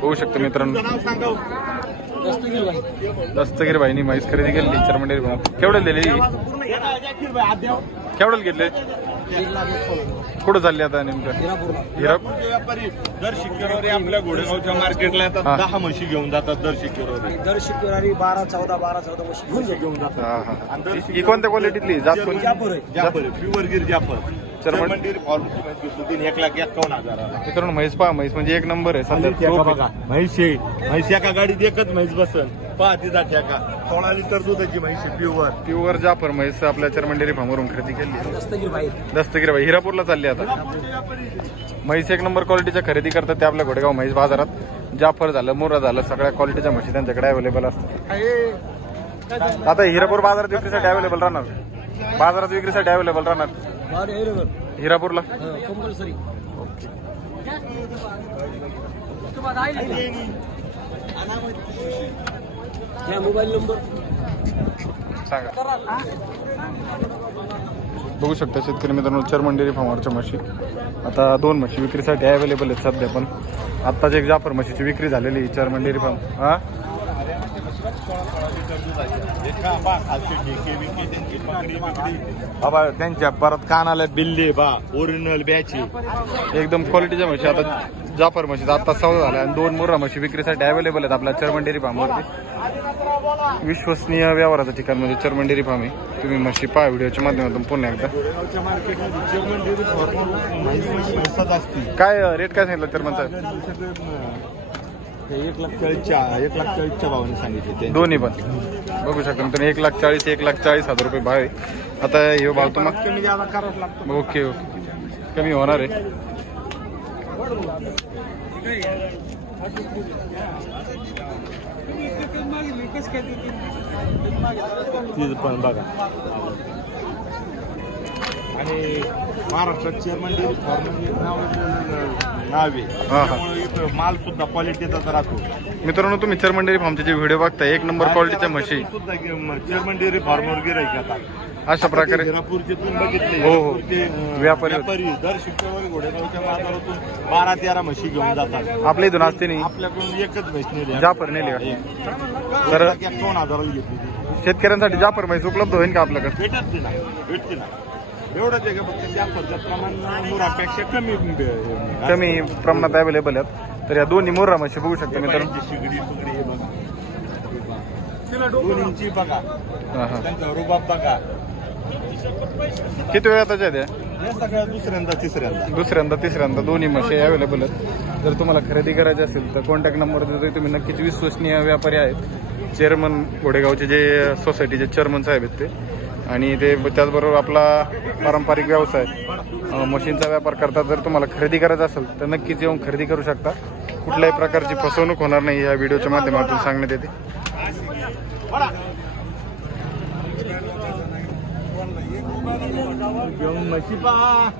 बघू शकता मित्रांनो. दस्तगीर भाईनी म्हैस खरेदी केली चरमंडेरी भाऊ केवढ्याला दिली. केवढ्याला घेतले? कुठं चालली आता नेमकं? हिरा नागपूरचे व्यापारी दर शिक्केवारी आपल्या घोडेगावच्या मार्केटला. येतात दहा म्हशी घेऊन जातात दर शिक्केवारी दर शुक्रवारी बारा चौदा बारा चौदा वर्ष घेऊन जातो घेऊन जातात. हा कोणत्या क्वालिटीतली जात कोणती जापर आहे. जापर प्युअर गिर जापर चर्मन- फॉर्मची म्हैस घेतली होती, एक लाख एकावन्न हजाराला मित्रांनो म्हैस पहा म्हैस म्हणजे एक नंबर आहे सध्या. ठेका म्हैस आहे. म्हैस एका गाडीत एकच म्हैस बसल. पहा तिचा ठेका सोळा लिटर दुधाची म्हैस आहे प्युअर प्युअर जाफर म्हैस आपल्या चरमंडेरी फार्मवरून खरेदी केली दस्तगीर बाहेर दस्तगीर भाई हिरापूरला चालली आता. म्हैस एक नंबर क्वालिटीच्या खरेदी करतात ते आपल्या घोडेगाव म्हैस बाजारात. जाफर झालं मोरा झालं सगळ्या क्वालिटीच्या म्हशी त्यांच्याकडे अवेलेबल असतात. आता हिरापूर बाजारात विक्रीसाठी अवेलेबल राहणार. बाजारात विक्रीसाठी अवेलेबल राहणार. हिरापूरला? कंपल्सरी. Mobile number. सांगा. बघू शकता शेतकरी मित्रांनो चर्मन डेअरी फार्मवरच्या म्हशी. आता दोन म्हशी विक्रीसाठी अवेलेबल आहेत सध्या पण. आत्ताच एक जाफर म्हशीची विक्री झालेली आहे चर्मन डेअरी फार्म. हा? बाबा त्यांच्या परत कानाला बिल्ले बा ओरिजिनल बॅची एकदम क्वालिटीच्या म्हशी. आता जाफर म्हशी आता सौदा झाल्या आणि दोन मुर्रा म्हशी विक्रीसाठी अवेलेबल आहेत आपल्या चर्मन डेअरी फार्मवरती विश्वसनीय व्यवहाराचं ठिकाण म्हणजे चर्मन डेअरी फार्म आहे. तुम्ही म्हशी पहा व्हिडिओच्या माध्यमातून पुन्हा एकदा. काय रेट काय सांगितलं चर्मनचा एक लाख चाळीसच्या एक लाख चाळीसच्या भावाने सांगितले ते दोन्ही पण. बघू शकता मित्रांनो एक लाख चाळीस एक लाख चाळीस हजार रुपये भाव आहे. आता हे भाव तुम्हाला कमी ओके ओके. कमी होणार आहे. पण बघा. आणि महाराष्ट्रात चेअरमन डेअरी फॉर्म नाव आहे. इथं माल सुद्धा क्वालिटीचाच राहतो. मित्रांनो तुम्ही चर्मन डेअरी फार्मचे जे व्हिडिओ बघताय एक नंबर क्वालिटीच्या म्हशी. सुद्धा चेअरमन डेअरी फॉर्मवर गिरायक आता. अशा प्रकारे हो, हो. व्यापारी. दर शुक्रवारी घोडेगावच्या बाजारातून बारा तेरा म्हशी घेऊन जातात. आपल्या इथून असते नाही आपल्याकडून एकच म्हैस नेली. जाफर नेली का? तर दोन हजाराला घेतली ती. शेतकऱ्यांसाठी जाफर म्हैस उपलब्ध होईल का आपल्याकडे? भेटत ना. भेटते ना. एवढंच आहे का फक्त प्रमाण मुरापेक्षा कमी कमी प्रमाणात अवेलेबल आहेत. तर या दोन्ही मोर्रा म्हशी बघू शकता मित्रांनो. बायांची शिगडी फुगडी हे बघा. दोन इंची बघा. हा, हा. त्यांचा रुबाब बघा. किती वेळ त्याच्या द्या हे सगळ्या दुसऱ्यांदा तिसऱ्यांदा. दुसऱ्यांदा तिसऱ्यांदा दोन्ही म्हशी अवेलेबल आहेत. जर तुम्हाला खरेदी करायची असेल तर कॉन्टॅक्ट नंबर देतो तुम्ही नक्कीच विश्वसनीय व्यापारी आहेत. चेअरमन घोडेगावचे जे सोसायटीचे चेअरमन साहेब आहेत ते. आणि ते त्याचबरोबर आपला पारंपरिक व्यवसाय मशीनचा व्यापार करतात जर तुम्हाला खरेदी करायचा असेल तर नक्कीच येऊन खरेदी करू शकता. कुठल्याही प्रकारची फसवणूक होणार नाही या व्हिडिओच्या माध्यमातून सांगण्यात येते. म्हशी पहा.